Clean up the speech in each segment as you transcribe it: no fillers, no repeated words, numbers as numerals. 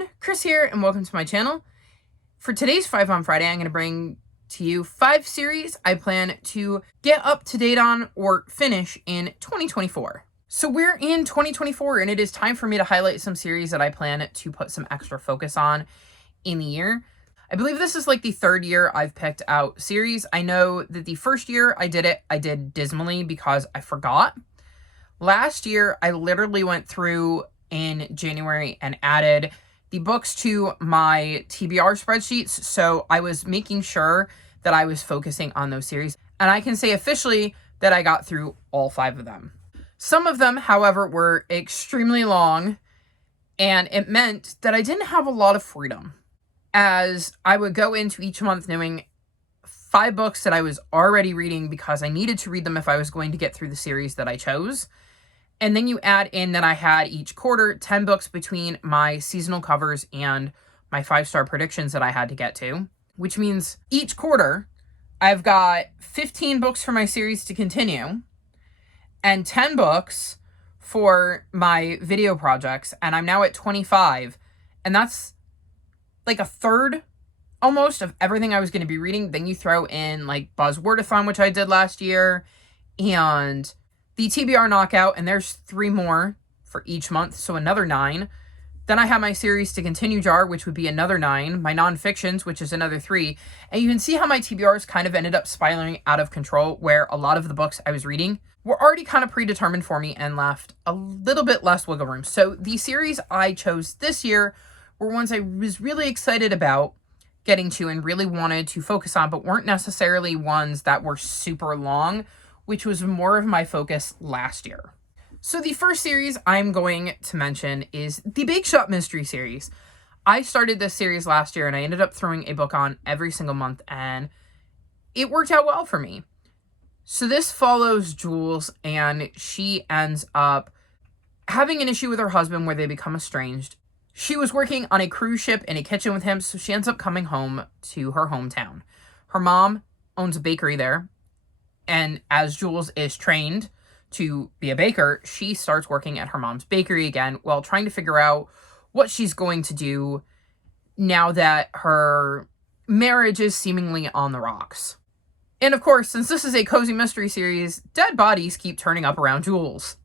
everyone, Chris here, and welcome to my channel. For today's 5 on Friday, I'm going to bring to you 5 series I plan to get up to date on or finish in 2024. So we're in 2024, and it is time for me to highlight some series that I plan to put some extra focus on in the year. I believe this is like the 3rd year I've picked out series. I know that the first year I did dismally because I forgot. Last year, I literally went through in January and added the books to my TBR spreadsheets, so I was making sure that I was focusing on those series, and I can say officially that I got through all 5 of them. Some of them, however, were extremely long, and it meant that I didn't have a lot of freedom, as I would go into each month knowing 5 books that I was already reading because I needed to read them if I was going to get through the series that I chose. And then you add in that I had each quarter 10 books between my seasonal covers and my 5-star predictions that I had to get to, which means each quarter I've got 15 books for my series to continue and 10 books for my video projects. And I'm now at 25. And that's like a third almost of everything I was going to be reading. Then you throw in like Buzzwordathon, which I did last year, and the TBR knockout, and there's 3 more for each month, so another 9. Then I have my series to continue jar, which would be another 9. My non-fictions, which is another 3. And you can see how my TBRs kind of ended up spiraling out of control, where a lot of the books I was reading were already kind of predetermined for me and left a little bit less wiggle room. So the series I chose this year were ones I was really excited about getting to and really wanted to focus on, but weren't necessarily ones that were super long, which was more of my focus last year. So the first series I'm going to mention is the Bake Shop Mystery Series. I started this series last year and I ended up throwing a book on every single month, and it worked out well for me. So this follows Jules, and she ends up having an issue with her husband where they become estranged. She was working on a cruise ship in a kitchen with him, so she ends up coming home to her hometown. Her mom owns a bakery there, and as Jules is trained to be a baker, she starts working at her mom's bakery again while trying to figure out what she's going to do now that her marriage is seemingly on the rocks. And of course, since this is a cozy mystery series, dead bodies keep turning up around Jules.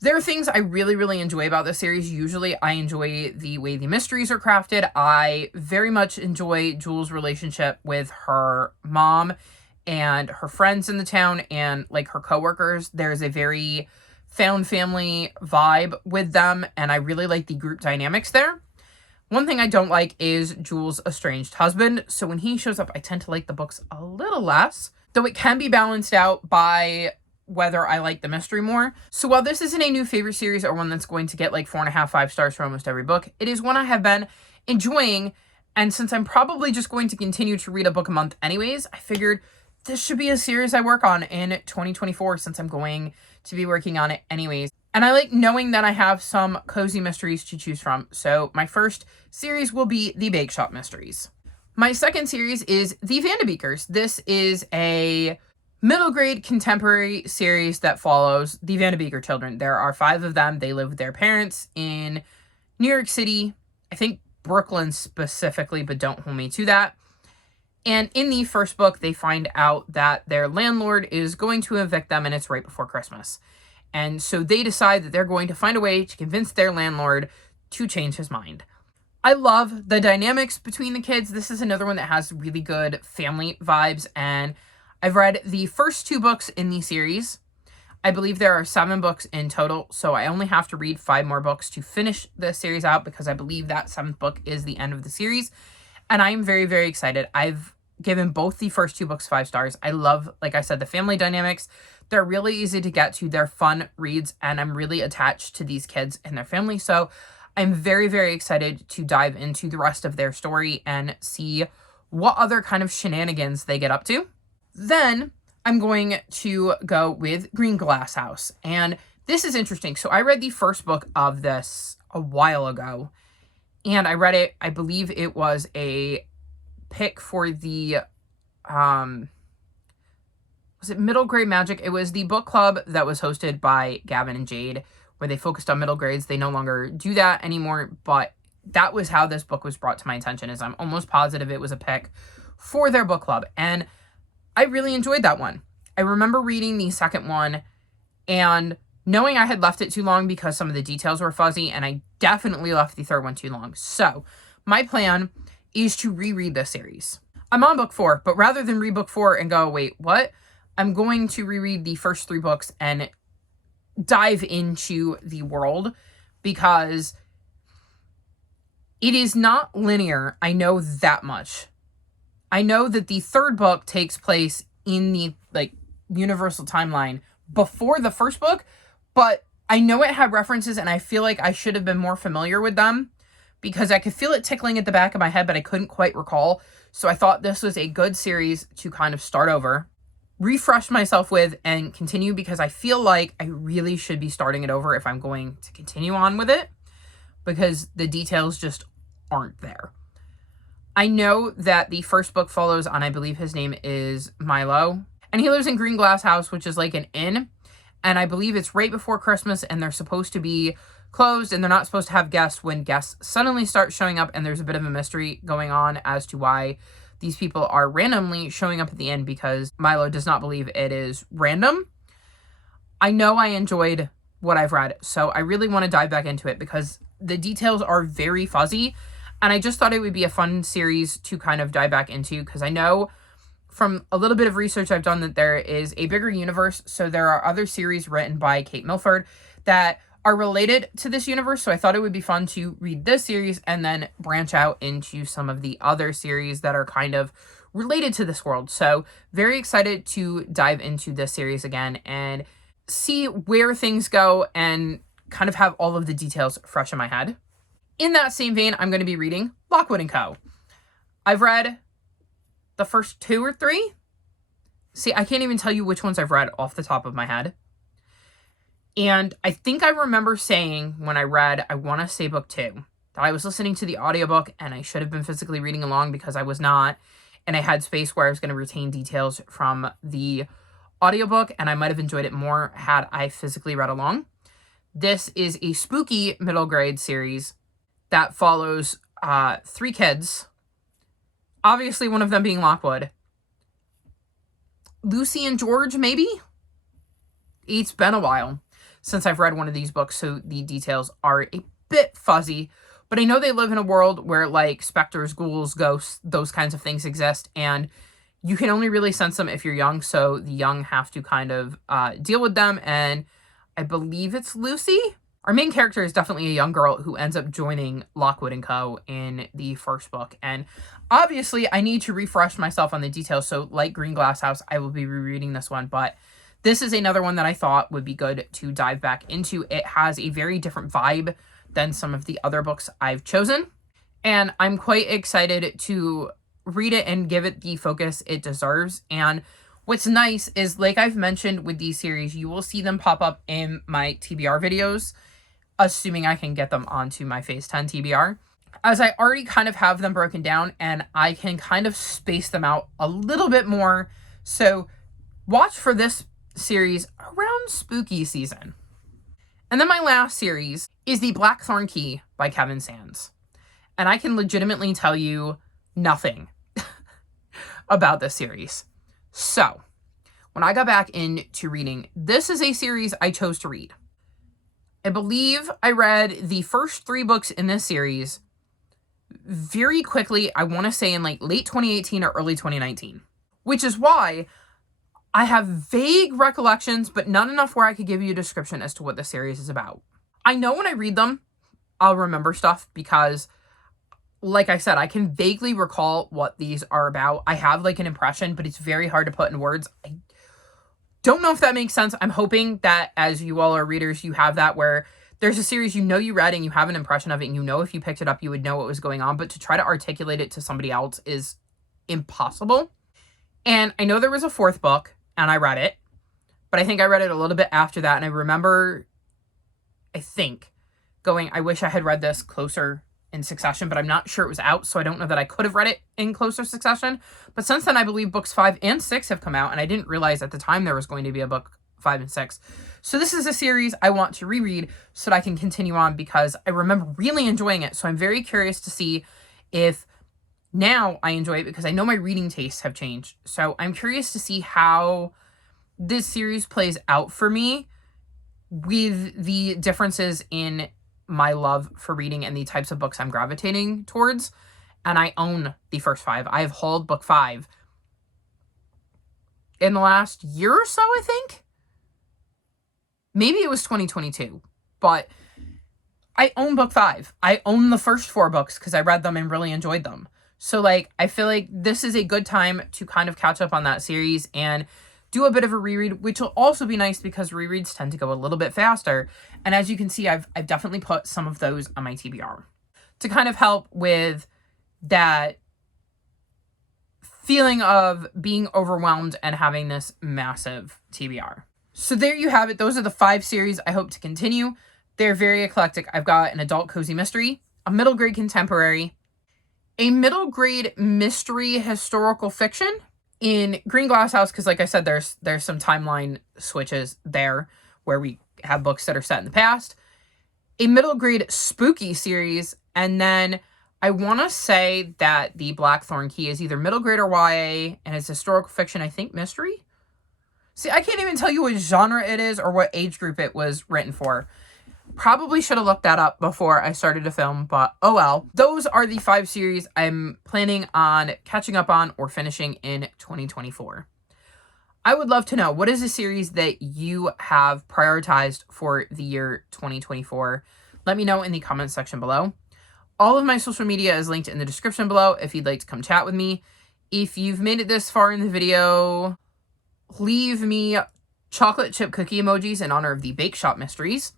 There are things I really, really enjoy about this series. Usually I enjoy the way the mysteries are crafted. I very much enjoy Jules' relationship with her mom and her friends in the town and like her coworkers. There's a very found family vibe with them, and I really like the group dynamics there. One thing I don't like is Jules' estranged husband, so when he shows up, I tend to like the books a little less, though it can be balanced out by whether I like the mystery more. So while this isn't a new favorite series or one that's going to get like 4.5, 5 stars for almost every book, it is one I have been enjoying, and since I'm probably just going to continue to read a book a month anyways, I figured this should be a series I work on in 2024 since I'm going to be working on it anyways. And I like knowing that I have some cozy mysteries to choose from. So my first series will be the Bake Shop Mysteries. My second series is the Vanababeakers. This is a middle grade contemporary series that follows the Vanabaker children. There are 5 of them. They live with their parents in New York City. I think Brooklyn specifically, but don't hold me to that. And in the first book, they find out that their landlord is going to evict them, and it's right before Christmas. And so they decide that they're going to find a way to convince their landlord to change his mind. I love the dynamics between the kids. This is another one that has really good family vibes, and I've read the first 2 books in the series. I believe there are 7 books in total, so I only have to read 5 more books to finish the series out because I believe that 7th book is the end of the series. And I'm very, very excited. I've given both the first 2 books 5 stars. I love, like I said, the family dynamics. They're really easy to get to. They're fun reads, and I'm really attached to these kids and their family. So I'm very, very excited to dive into the rest of their story and see what other kind of shenanigans they get up to. Then I'm going to go with Green Glass House. And this is interesting. So I read the first book of this a while ago, and I read it, I believe it was a pick for the, was it Middle Grade Magic? It was the book club that was hosted by Gavin and Jade, where they focused on middle grades. They no longer do that anymore, but that was how this book was brought to my attention, is I'm almost positive it was a pick for their book club. And I really enjoyed that one. I remember reading the second one and knowing I had left it too long because some of the details were fuzzy, and I definitely left the third one too long. So my plan is to reread this series. I'm on book 4, but rather than read book 4 and go, wait, what? I'm going to reread the first 3 books and dive into the world, because it is not linear. I know that much. I know that the third book takes place in the universal timeline before the first book, but I know it had references, and I feel like I should have been more familiar with them because I could feel it tickling at the back of my head, but I couldn't quite recall. So I thought this was a good series to kind of start over, refresh myself with, and continue, because I feel like I really should be starting it over if I'm going to continue on with it, because the details just aren't there. I know that the first book follows on, I believe his name is Milo, and he lives in Green Glass House, which is like an inn, and I believe it's right before Christmas, and they're supposed to be closed, and they're not supposed to have guests when guests suddenly start showing up, and there's a bit of a mystery going on as to why these people are randomly showing up at the end, because Milo does not believe it is random. I know I enjoyed what I've read, so I really want to dive back into it because the details are very fuzzy, and I just thought it would be a fun series to kind of dive back into, because I know from a little bit of research I've done that there is a bigger universe, so there are other series written by Kate Milford that are related to this universe, so I thought it would be fun to read this series and then branch out into some of the other series that are kind of related to this world. So very excited to dive into this series again and see where things go and kind of have all of the details fresh in my head. In that same vein, I'm going to be reading Lockwood and Co. I've read the first 2 or 3. See, I can't even tell you which ones I've read off the top of my head. And I think I remember saying when I read, I want to say book 2, that I was listening to the audiobook and I should have been physically reading along because I was not. And I had space where I was going to retain details from the audiobook, and I might have enjoyed it more had I physically read along. This is a spooky middle grade series that follows 3 kids. Obviously, one of them being Lockwood. Lucy and George, maybe? It's been a while since I've read one of these books, so the details are a bit fuzzy. But I know they live in a world where, specters, ghouls, ghosts, those kinds of things exist, and you can only really sense them if you're young, so the young have to kind of deal with them, and I believe it's Lucy. Our main character is definitely a young girl who ends up joining Lockwood and Co. in the first book. And obviously, I need to refresh myself on the details. So like Green Glass House, I will be rereading this one. But this is another one that I thought would be good to dive back into. It has a very different vibe than some of the other books I've chosen. And I'm quite excited to read it and give it the focus it deserves. And what's nice is, like I've mentioned with these series, you will see them pop up in my TBR videos, assuming I can get them onto my Phase 10 TBR, as I already kind of have them broken down and I can kind of space them out a little bit more. So watch for this series around spooky season. And then my last series is the Black Thorn Key by Kevin Sands. And I can legitimately tell you nothing about this series. So when I got back into reading, this is a series I chose to read. I believe I read the first 3 books in this series very quickly. I want to say in late 2018 or early 2019, which is why I have vague recollections, but not enough where I could give you a description as to what the series is about. I know when I read them, I'll remember stuff because, like I said, I can vaguely recall what these are about. I have an impression, but it's very hard to put in words. I don't know if that makes sense. I'm hoping that as you all are readers, you have that where there's a series you read and you have an impression of it, and if you picked it up, you would know what was going on, but to try to articulate it to somebody else is impossible. And I know there was a 4th book, and I read it, but I think I read it a little bit after that, and I remember, I think, going, I wish I had read this closer in succession, but I'm not sure it was out, so I don't know that I could have read it in closer succession. But since then, I believe books 5 and 6 have come out, and I didn't realize at the time there was going to be a book 5 and 6. So this is a series I want to reread so that I can continue on because I remember really enjoying it. So I'm very curious to see if now I enjoy it because I know my reading tastes have changed. So I'm curious to see how this series plays out for me with the differences in my love for reading and the types of books I'm gravitating towards. And I own the first 5. I have hauled book 5 in the last year or so, I think. Maybe it was 2022, but I own book 5. I own the first 4 books because I read them and really enjoyed them. So, like, I feel like this is a good time to kind of catch up on that series and do a bit of a reread, which will also be nice because rereads tend to go a little bit faster. And as you can see, I've definitely put some of those on my TBR to kind of help with that feeling of being overwhelmed and having this massive TBR. So there you have it. Those are the 5 series I hope to continue. They're very eclectic. I've got an adult cozy mystery, a middle grade contemporary, a middle grade mystery historical fiction in Green Glass House, because like I said, there's some timeline switches there where we have books that are set in the past, a middle grade spooky series, and then I want to say that the Black Thorn Key is either middle grade or YA, and it's historical fiction, I think mystery? See, I can't even tell you what genre it is or what age group it was written for. Probably should have looked that up before I started to film, but oh well. Those are the 5 series I'm planning on catching up on or finishing in 2024. I would love to know, what is a series that you have prioritized for the year 2024? Let me know in the comments section below. All of my social media is linked in the description below if you'd like to come chat with me. If you've made it this far in the video, leave me chocolate chip cookie emojis in honor of the Bake Shop mysteries.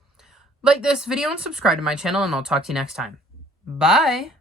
Like this video and subscribe to my channel, and I'll talk to you next time. Bye!